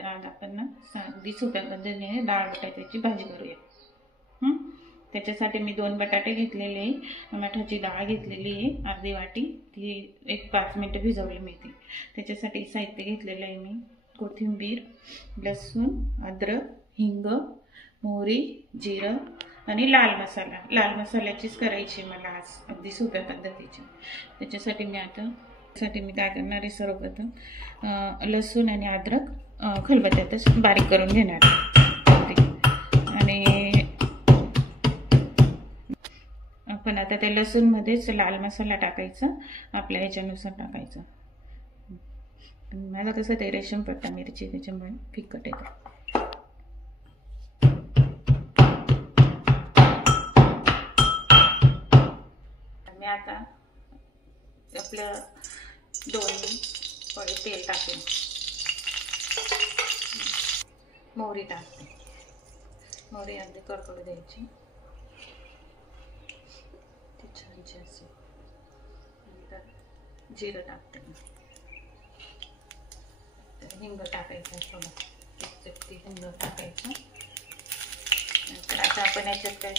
तर आज आपण ना अगदी सोप्या पद्धतीने डाळ बटाट्याची भाजी करूया। त्याच्यासाठी मी 2 बटाटे घेतलेले, टोमॅटोची डाळ घेतलेली आहे अर्धी वाटी, ती 1-5 मिनिटं भिजवली मी ती। त्याच्यासाठी साहित्य घेतलेलं आहे मी कोथिंबीर, लसूण, अद्रक, हिंग, मोहरी, जिरं आणि लाल मसाला। लाल मसाल्याचीच करायची मला आज, अगदी सोप्या पद्धतीची। त्याच्यासाठी मी काय करणार आहे, सर्वप्रथम लसूण आणि अद्रक खलबत्त्यातच बारीक करून घेणार आणि आपण आता त्या लसूण मध्येच लाल मसाला टाकायचा, आपल्या ह्याच्यानुसार टाकायचा। माझा कसं ते रेशम पट्टा मिरची त्याच्यामुळे फिक्कट येतं। मी आता आपलं 2 पळी तेल टाकेन, मोहरी टाकते, मोहरी अगदी कडकडू द्यायची, ती छानशी असेल। नंतर जिरं टाकते, हिंग टाकायचं, थोडं चटणी हिंग टाकायचं। नंतर आता आपण याच्यात काय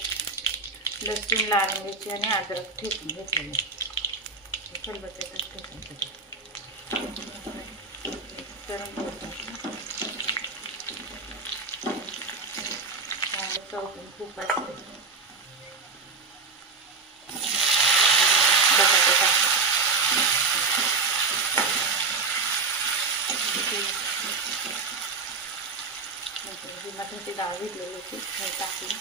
लसूण, लाल मिरची आणि अद्रक ठेचून घेतलेलं खलबत्त्यातच ठेचायचं, गरम चौकून खूप असते। बटाटे टाकते, जी मठाची डाळ घेतलेली होती हे टाकली।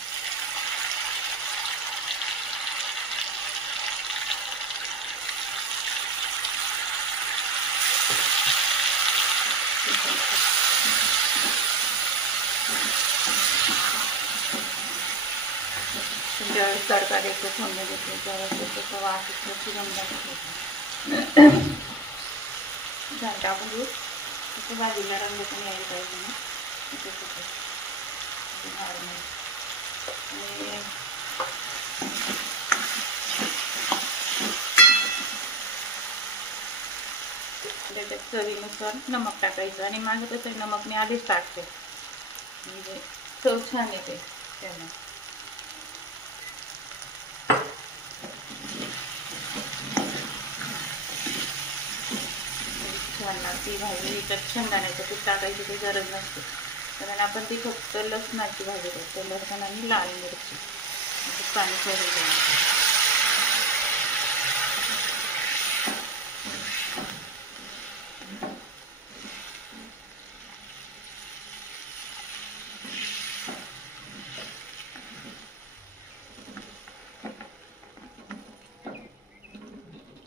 ज्यावेळेस तडका देतो फोडणी देतो त्यावेळेस त्याचा वास इतकी गंमत झाड टाकून घेऊ, तसं भाजीला रंग पण यायला पाहिजे ना, त्याच्यात चवीनुसार नमक टाकायचं। आणि माझं कसं नमक मी आधीच टाकते, म्हणजे चव छान येते त्यामुळे। छान लागते भाजी, याच्यात शेंगदाण्याचं पीठ टाकायची काही गरज नसते, कारण आपण ती फक्त लसणाची भाजी करतो, लसूण आणि लाल मिरची पाणी सोडून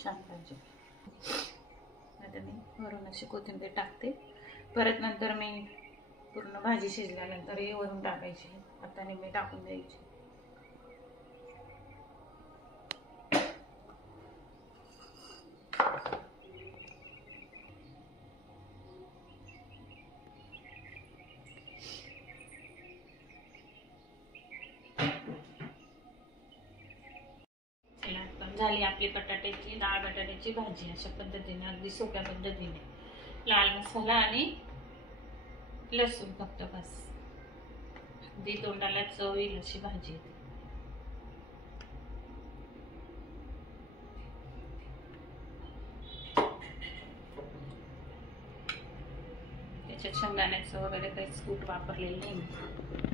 छान भाजी। आता मी वरून अशी कोथिंबीर टाकते, परत नंतर मी पूर्ण भाजी शिजल्यानंतर हे वरून टाकायची, आता मी टाकून द्यायची। झाली आपली डाळ बटाट्याची भाजी, अशा पद्धतीने अगदी सोप्या पद्धतीने। लाल मसाला आणि लसूण फक्त, बस, अगदी तोंडाला चव येईल अशी भाजी येते। त्याच्यात शेंगदाण्याचं वगैरे काहीच कूट वापरलेलं नाही।